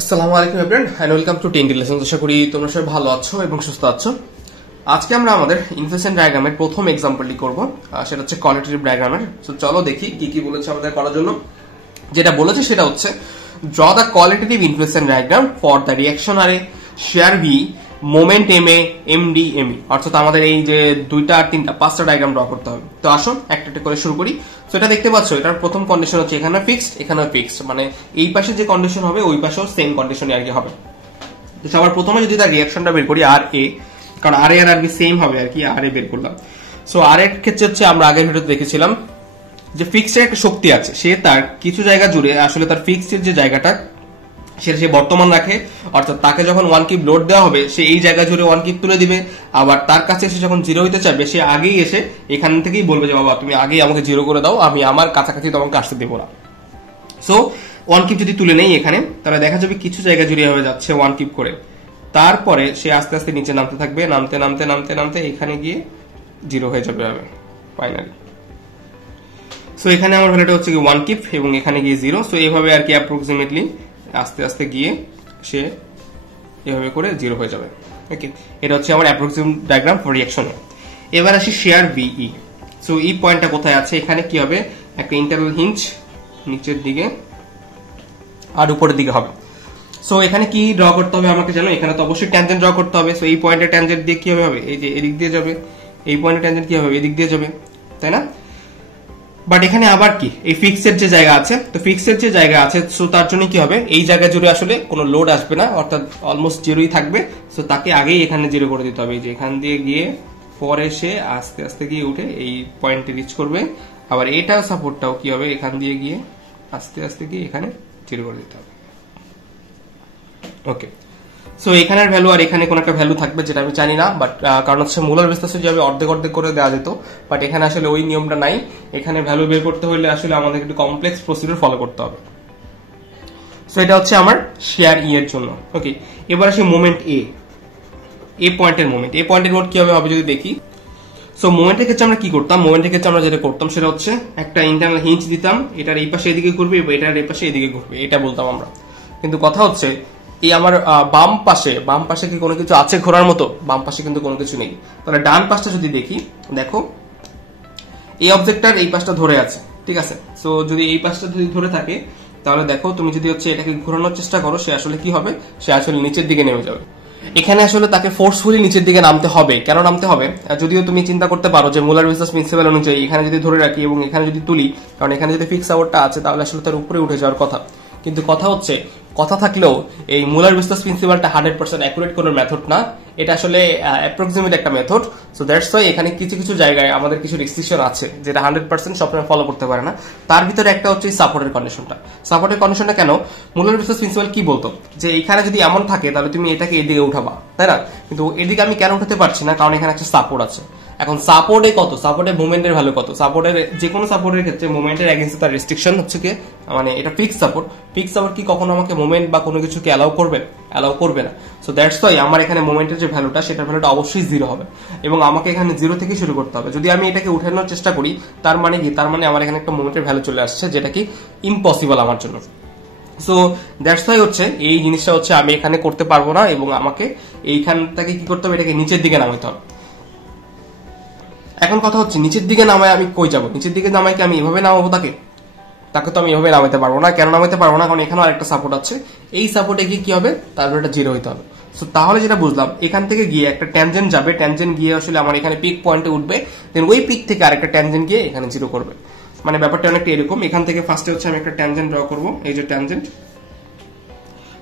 আসসালামু আলাইকুম everyone and welcome to twenty lessons. আশা করি তোমরা সবাই ভালো আছো এবং সুস্থ আছো। আজকে আমরা আমাদের ইনফ্লেশন ডায়াগ্রামের প্রথম এক্সাম্পলটি করব, সেটা হচ্ছে কোয়ালিটেটিভ ডায়াগ্রামের। সো চলো দেখি কি কি বলেছে আমাদের করার জন্য। যেটা বলেছে সেটা হচ্ছে draw the qualitative inflation diagram for the reaction আরে share V moment M A MD ME. অর্থাৎ আমাদের এই যে দুইটা তিনটা পাঁচটা ডায়াগ্রাম ড্র করতে হবে। তো আসো একটা একটা করে শুরু করি। তো এটা দেখতে পাচ্ছ, এটার প্রথম কন্ডিশন হচ্ছে এখানে ফিক্সড, এখানে ফিক্সড, মানে এই পাশে যে কন্ডিশন হবে ওই পাশেও সেম কন্ডিশনই আর কি হবে। তো সবার প্রথমে যদি তার রিঅ্যাকশনটা বের করি আর এ, কারণ আর এ আর বি সেম হবে আর কি, আর এ বের করলাম। সো আর এর ক্ষেত্রে হচ্ছে আমরা আগের ভিডিওতে দেখেছিলাম যে ফিক্সডের একটা শক্তি আছে, সে তার কিছু জায়গা জুড়ে আসলে তার ফিক্সডের যে জায়গাটা সেটা সে বর্তমান রাখে। অর্থাৎ তাকে যখন ওয়ান কিপ লোড দেওয়া হবে সে এই জায়গা জুড়ে ওয়ান কিপ তুলে দিবে। আবার তার কাছে এসে যখন জিরো হইতে চাইবে সে আগেই এসে এখান থেকেই বলবে যে বাবা তুমি আগেই আমাকে জিরো করে দাও, আমি আমার কাছাকাছি তোমাকে আসতে দেবো না। সো ওয়ান কিপ যদি তুলে নেই এখানে, তাহলে দেখা যাবে কিছু জায়গা জুড়ে হয়ে যাচ্ছে ওয়ান কিপ করে। তারপরে সে আস্তে আস্তে নিচে নামতে থাকবে, নামতে নামতে নামতে নামতে এখানে গিয়ে জিরো হয়ে যাবে ফাইনালি। সো এখানে আমার ভ্যালুটা হচ্ছে কি ওয়ান কিপ এবং এখানে গিয়ে জিরো। সো এইভাবে আর কি অ্যাপ্রক্সিমেটলি আস্তে আস্তে গিয়ে সে এভাবে করে জিরো হয়ে যাবে। ওকে, এটা হচ্ছে আমার অ্যাপ্রক্সিমেট ডায়াগ্রাম ফর রিঅ্যাকশনে। এবার আসি শেয়ার বিই। সো এই পয়েন্টটা কোথায় আছে, এখানে কি হবে, একটা ইন্টারনাল হিঞ্জ নিচের দিকে আর উপরের দিকে হবে। সো এখানে কি ড্র করতে হবে আমাকে জানো, এখানে তো অবশ্যই ট্যানজেন্ট ড্র করতে হবে। সো এই পয়েন্টের ট্যানজেন্ট দিয়ে কি হবে, এই যে এদিক দিয়ে যাবে, এই পয়েন্টের ট্যানজেন্ট কি হবে, এদিক দিয়ে যাবে, তাই না? বাট এখানে আবার কি এই ফিক্সের যে জায়গা আছে, তো ফিক্সের যে জায়গা আছে সো তার জন্য কি হবে, এই জায়গা জুড়ে আসলে কোনো লোড আসবে না, অর্থাৎ অলমোস্ট জিরোই থাকবে। সো তাকে আগেই এখানে জিরো করে দিতে হবে। এই যে এখান দিয়ে গিয়ে পরে সে আস্তে আস্তে গিয়ে উঠে এই পয়েন্টে রিচ করবে। আবার এটা সাপোর্টটাও কি হবে, এখান দিয়ে গিয়ে আস্তে আস্তে গিয়ে এখানে জিরো করে দিতে হবে। ওকে, সো এখানের ভ্যালু আর এখানে কোন একটা ভ্যালু থাকবে যেটা আমি জানি না, বাট কারণ হচ্ছে মূলার বিস্তার যেভাবে অর্ধেক অর্ধেক করে দেওয়া যেত, বাট এখানে আসলে ওই নিয়মটা নাই। এখানে ভ্যালু বের করতে হলে আসলে আমাদের একটু কমপ্লেক্স প্রসিডিউর ফলো করতে হবে। সো এটা হচ্ছে আমার শেয়ার ই এর জন্য। ওকে, এবার আসি মোমেন্ট এ পয়েন্টের মোমেন্ট। এ পয়েন্টের মোমেন্ট কিভাবে হবে যদি দেখি। সো মোমেন্টের ক্ষেত্রে আমরা কি করতাম, মোমেন্টের ক্ষেত্রে আমরা যেটা করতাম সেটা হচ্ছে একটা ইন্টারনাল হিঞ্জ দিতাম, এটার এই পাশে এদিকে ঘুরবে, এটার এই পাশে এদিকে ঘুরবে, এটা বলতাম আমরা। কিন্তু কথা হচ্ছে এই আমার বাম পাশে কি কোনো কিছু আছে ঘোরার মতো? বাম পাশে কিন্তু কোনো কিছু নেই। তাহলে ডান পাশটা যদি দেখি, দেখো এই অবজেক্টটার এই পাশটা ধরে আছে, ঠিক আছে? সো যদি এই পাশটা যদি ধরে থাকে তাহলে দেখো তুমি যদি হচ্ছে এটাকে ঘোরানোর চেষ্টা করো, সে আসলে কি হবে, সে আসলে নিচের দিকে নেমে যাবে। এখানে আসলে তাকে ফোর্সফুলি নিচের দিকে নামতে হবে। কেন নামতে হবে, যদিও তুমি চিন্তা করতে পারো যে মুলার বিস্তার প্রিন্সিপাল অনুযায়ী এখানে যদি ধরে রাখি এবং এখানে যদি তুলি, কারণ এখানে যদি ফিক্স আওয়ারটা আছে তাহলে আসলে তার উপরে উঠে যাওয়ার কথা। কিন্তু কথা হচ্ছে, কথা থাকলেও এই মুলার বিস্তার প্রিন্সিপালটা 100% অ্যাকুরেট কোনো মেথড না, এটা আসলে অ্যাপ্রক্সিমেট একটা মেথড। সো দ্যাটস ওয়াই এখানে কিছু কিছু জায়গায় আমাদের কিছু রেস্ট্রিকশন আছে যেটা 100% সবসময় ফলো করতে পারে না। তার ভিতরে একটা হচ্ছে সাপোর্টের কন্ডিশনটা। সাপোর্টের কন্ডিশনটা কেন, মুলার বিস্তার প্রিন্সিপাল কি বলতো যে এখানে যদি এমন থাকে তাহলে তুমি এটাকে এদিকে উঠাবা, তাই না? কিন্তু এদিকে আমি কেন উঠাতে পারছি না, কারণ এখানে একটা সাপোর্ট আছে। এখন সাপোর্টে কত, সাপোর্টের মুভমেন্টের ভ্যালু কত, সাপোর্টের যে কোনো সাপোর্টের ক্ষেত্রে মুভমেন্টের এগেইনস্টে তার রেস্ট্রিকশন হচ্ছে কি, মানে এটা ফিক্স সাপোর্ট। ফিক্স সাপোর্ট কি কখনো আমাকে মুভমেন্ট বা কোনো কিছুকে অ্যালাউ করবে? অ্যালাউ করবে না। সো দ্যাটস ওয়াই আমার এখানে মুভমেন্টের যে ভ্যালুটা সেটার ভ্যালুটা অবশ্যই জিরো হবে এবং আমাকে এখানে জিরো থেকে শুরু করতে হবে। যদি আমি এটাকে উঠানোর চেষ্টা করি তার মানে কি, তার মানে আমার এখানে একটা মুভমেন্টের ভ্যালু চলে আসছে যেটা কি ইম্পসিবল আমার জন্য। সো দ্যাটস ওয়াই হচ্ছে এই জিনিসটা হচ্ছে আমি এখানে করতে পারবো না এবং আমাকে এইখান থেকে কি করতে হবে, এটাকে নিচের দিকে নামাইতে হবে। এখন কথা হচ্ছে নিচের দিকে নামায় আমি কই যাবো, নিচের দিকে নামাই কি আমি এভাবে নামাবো তাকে তো আমি এভাবে নামাইতে পারবো না। কেন নামাইতে পারবো না, কারণ এখানে আরেকটা সাপোর্ট আছে, এই সাপোর্টে গিয়ে কি হবে, তারপর এটা জিরো হইতে হবে। সো তাহলে যেটা বুঝলাম, এখান থেকে গিয়ে একটা ট্যানজেন্ট যাবে, ট্যানজেন্ট গিয়ে আসলে আমার এখানে পিক পয়েন্টে উঠবে, দেন ওই পিক থেকে আরেকটা ট্যানজেন্ট গিয়ে এখানে জিরো করবে। মানে ব্যাপারটা অনেকটা এরকম। এখান থেকে ফার্স্টে হচ্ছে আমি একটা ট্যানজেন্ট ড্র করবো, এই যে ট্যানজেন্ট।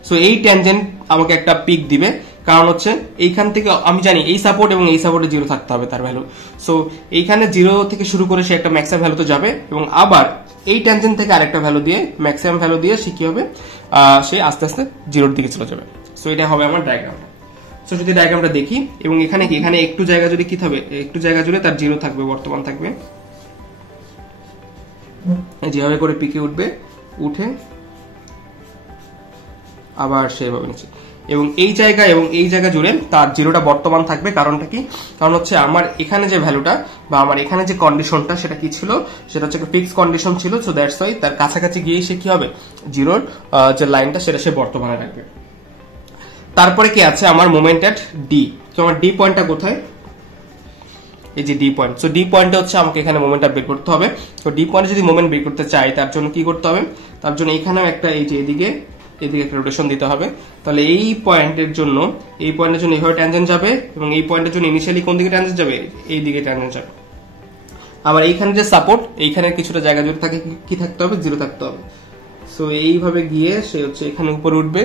সো এই ট্যানজেন্ট আমাকে একটা পিক দিবে, কারণ হচ্ছে এইখান থেকে আমি জানি এই সাপোর্ট এবং এই সাপোর্টে জিরো থাকতে হবে তার ভ্যালু। সো এইখানে জিরো থেকে শুরু করে সে একটা ম্যাক্সিমাম ভ্যালুতে যাবে এবং আবার এই ট্যানজেন্ট থেকে আরেকটা ভ্যালু দিয়ে ম্যাক্সিমাম ভ্যালু দিয়ে সে কি হবে, সে আস্তে আস্তে জিরোর দিকে চলে যাবে। সো এটা হবে আমার ডায়াগ্রামটা। সো যদি ডায়াগ্রামটা দেখি এবং এখানে কি, এখানে একটু জায়গা জুড়ে কি থাকবে, একটু জায়গা জুড়ে তার জিরো থাকবে, বর্তমান থাকবে, যেভাবে করে পিকে উঠবে, উঠে আবার সেভাবে নিচে। এবং এই জায়গা জুড়ে তার জিরোটা বর্তমান থাকবে। কারণটা কি? কারণ হচ্ছে আমার এখানে যে ভ্যালুটা বা আমার এখানে যে কন্ডিশনটা সেটা কি ছিল, সেটা হচ্ছে একটা ফিক্স কন্ডিশন ছিল। সো দ্যাটস ওয়াই তার কাছাকাছি গিয়ে সে কি হবে, জিরোর যে লাইনটা সেটা সে বর্তমানে রাখবে। তারপরে কি আছে আমার মোমেন্ট এট ডি। তো আমার ডি পয়েন্টটা কোথায়? এই যে ডি পয়েন্ট। সো ডি পয়েন্টে হচ্ছে আমাকে এখানে মোমেন্টটা বের করতে হবে। তো ডি পয়েন্টে যদি মোমেন্ট বের করতে চাই তার জন্য কি করতে হবে? তার জন্য এখানেও একটা এই যে এদিকে একটা রোটেশন দিতে হবে। তাহলে এই পয়েন্টের জন্য এইভাবে ট্যানজেন্ট যাবে এবং এই পয়েন্টের জন্য ইনিশিয়ালি কোন দিকে ট্যানজেন্ট যাবে? এই দিকে ট্যানজেন্ট যাবে। আবার এইখানে যে সাপোর্ট, এইখানে কিছুটা জায়গা জুড়ে থাকে কি থাকতে হবে? জিরো থাকতে হবে। সো এইভাবে গিয়ে সে হচ্ছে এখানে উপরে উঠবে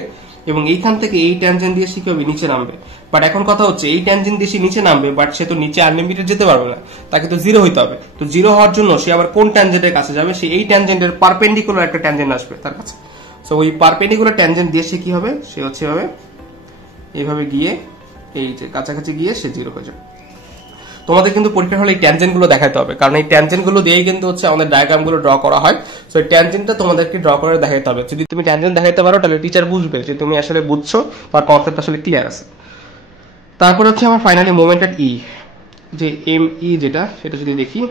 এবং এইখান থেকে এই ট্যানজেন্ট দিয়ে সে কি হবে? নিচে নামবে। বাট এখন কথা হচ্ছে এই ট্যানজেন্ট দিয়ে সে নিচে নামবে, বাট সে তো নিচে আনলিমিটেড যেতে পারবে না, তাকে তো জিরো হইতে হবে। তো জিরো হওয়ার জন্য সে আবার কোন ট্যানজেন্টের কাছে যাবে? সে এই ট্যানজেন্টের পারপেন্ডিকুলার একটা ট্যানজেন্ট আসবে তার কাছে। সো ওই পারপেন্ডিকুলার ট্যানজেন্ট দিয়ে সে কি হবে? সে হচ্ছে এইভাবে গিয়ে এই যে কাছাকাছি গিয়ে সে জিরো হয়ে যাবে। তোমাদের কিন্তু পরীক্ষার হলে এই ট্যানজেন্ট গুলো দেখাতে হবে, কারণ এই ট্যানজেন্ট গুলো দিয়েই কিন্তু হচ্ছে আমাদের ডায়াগ্রাম গুলো ড্র করা হয়। সো এই ট্যানজেন্টটা তোমাদেরকে ড্র করে দেখাতে হবে। যদি তুমি ট্যানজেন্ট দেখাতে পারো তাহলে টিচার বুঝবে যে তুমি আসলে বুঝছো বা কনসেপ্ট আসলে ক্লিয়ার আছে। তারপর হচ্ছে আমার ফাইনালি মোমেন্ট এট ই, যে এম ই যেটা, সেটা যদি দেখি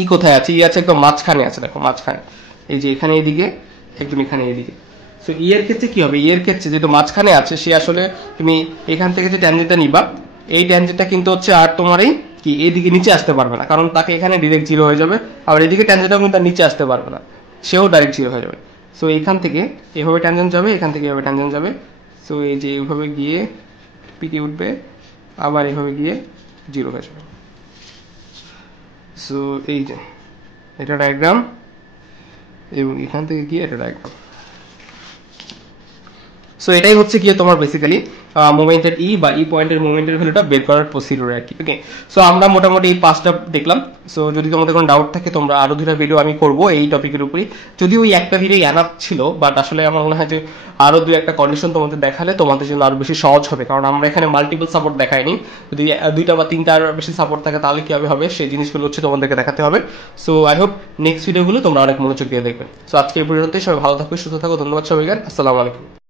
ই কোথায় আছে? ই আছে একদম মাঝখানে আছে, দেখো মাঝখানে, এই যে এখানে এইদিকে, একদম এখানে এইদিকে। সো ই এর ক্ষেত্রে কি হবে? ই এর ক্ষেত্রে যেহেতু মাঝখানে আছে, সে আসলে তুমি এখান থেকে যে ট্যানজেন্টটা নিবা, এই ট্যানজেন্টটা কিন্তু হচ্ছে আর তোমার এই কি এইদিকে নিচে আসতে পারবে না, কারণ তাকে এখানে ডিরেক্ট জিরো হয়ে যাবে। আবার এদিকে ট্যানজেন্টটাও কিন্তু নিচে আসতে পারবে না, সেও ডাইরেক্ট জিরো হয়ে যাবে। সো এখান থেকে এভাবে ট্যানজেন্ট যাবে, এখান থেকে এভাবে ট্যানজেন্ট যাবে। সো এই যে এইভাবে গিয়ে পিটি উঠবে, আবার এভাবে গিয়ে জিরো হয়ে যাবে। সো এই যে এটা ডায়াগ্রাম এবং এখান থেকে গিয়ে এটা ডায়াগ্রাম। সো এটাই হচ্ছে গিয়ে তোমার বেসিক্যালি মোমেন্টের ই বা ই পয়েন্টের মোমেন্টের ভ্যালুটা বের করার প্রসিডিউর আর কি। ওকে, সো আমরা মোটামুটি এই 5টা দেখলাম। সো যদি তোমাদের কোনো ডাউট থাকে তোমরা আরো 2টা ভিডিও আমি করব এই টপিকের উপরই। যদিও ওই একটা ভিডিও এনাফ ছিল, বাট আসলে আমার মনে হয় যে আরো 2-1টা কন্ডিশন তোমাদের দেখালে তোমাদের জন্য আরো বেশি সহজ হবে, কারণ আমরা এখানে মাল্টিপল সাপোর্ট দেখাইনি। যদি 2টা বা 3টা আরো বেশি সাপোর্ট থাকে তাহলে কিভাবে হবে সেই জিনিসগুলো হচ্ছে তোমাদেরকে দেখাতে হবে। সো আই হোপ নেক্সট ভিডিওগুলো তোমরা অনেক মনোযোগ দিয়ে দেখবে। সো আজকে এই পর্যন্তই, সবাই ভালো থাকবে, সুস্থ থাকো। ধন্যবাদ সবাইকে, আসসালামু আলাইকুম।